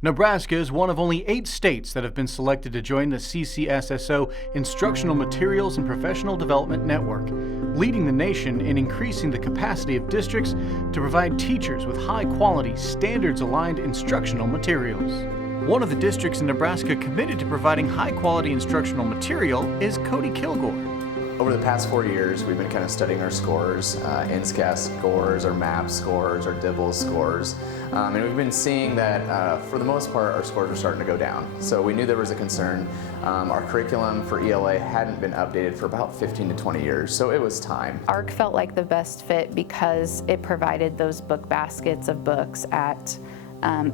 Nebraska is one of only 8 states that have been selected to join the CCSSO Instructional Materials and Professional Development Network, leading the nation in increasing the capacity of districts to provide teachers with high-quality, standards-aligned instructional materials. One of the districts in Nebraska committed to providing high-quality instructional material is Cody-Kilgore. Over the past 4 years, we've been kind of studying our scores, NSCAS scores, our MAP scores, our DIBELS scores, and we've been seeing that for the most part our scores are starting to go down. So we knew there was a concern. Our curriculum for ELA hadn't been updated for about 15 to 20 years, so it was time. ARC felt like the best fit because it provided those book baskets of books at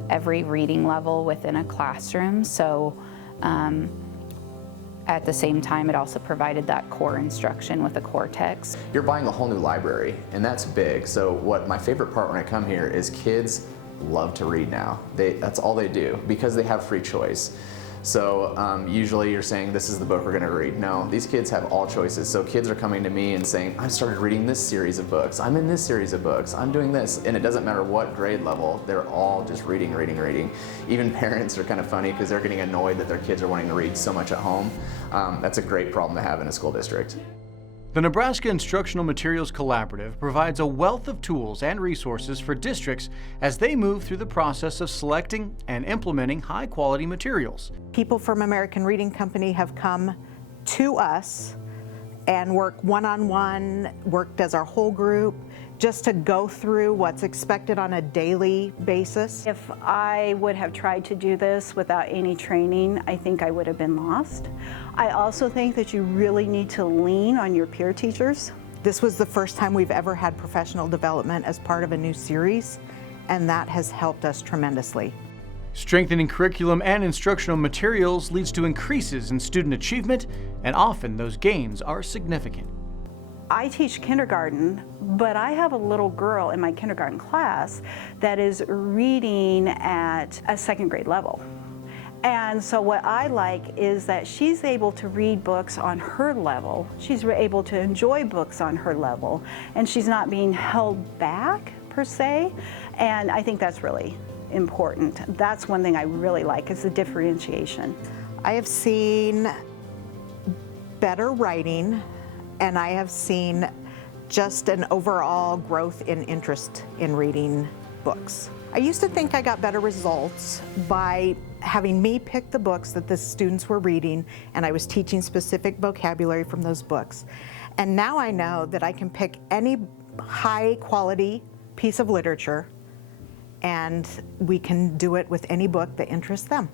every reading level within a classroom. So. At the same time, it also provided that core instruction with a core text. You're buying a whole new library, and that's big. So what my favorite part when I come here is kids love to read now. That's all they do because they have free choice. So usually you're saying, this is the book we're gonna read. No, these kids have all choices. So kids are coming to me and saying, I started reading this series of books. I'm in this series of books. I'm doing this. And it doesn't matter what grade level, they're all just reading, reading, reading. Even parents are kind of funny because they're getting annoyed that their kids are wanting to read so much at home. That's a great problem to have in a school district. The Nebraska Instructional Materials Collaborative provides a wealth of tools and resources for districts as they move through the process of selecting and implementing high-quality materials. People from American Reading Company have come to us and worked one-on-one, worked as our whole group, just to go through what's expected on a daily basis. If I would have tried to do this without any training, I think I would have been lost. I also think that you really need to lean on your peer teachers. This was the first time we've ever had professional development as part of a new series, and that has helped us tremendously. Strengthening curriculum and instructional materials leads to increases in student achievement, and often those gains are significant. I teach kindergarten, but I have a little girl in my kindergarten class that is reading at a 2nd grade level. And so what I like is that she's able to read books on her level. She's able to enjoy books on her level, and she's not being held back per se. And I think that's really important. That's one thing I really like is the differentiation. I have seen better writing, and I have seen just an overall growth in interest in reading books. I used to think I got better results by having me pick the books that the students were reading, and I was teaching specific vocabulary from those books. And now I know that I can pick any high quality piece of literature, and we can do it with any book that interests them.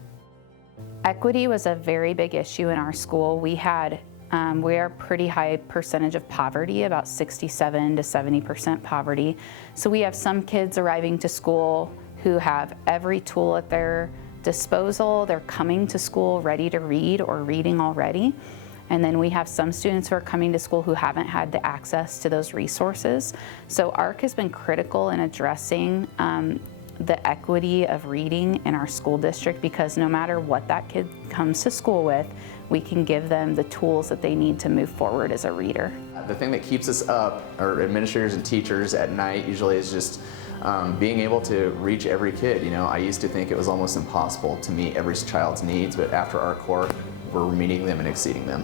Equity was a very big issue in our school. We are a pretty high percentage of poverty, about 67 to 70% poverty. So we have some kids arriving to school who have every tool at their disposal. They're coming to school ready to read or reading already. And then we have some students who are coming to school who haven't had the access to those resources. So ARC has been critical in addressing the equity of reading in our school district, because no matter what that kid comes to school with, we can give them the tools that they need to move forward as a reader. The thing that keeps us up, or administrators and teachers at night usually, is just being able to reach every kid. You know, I used to think it was almost impossible to meet every child's needs, but after our core, we're meeting them and exceeding them.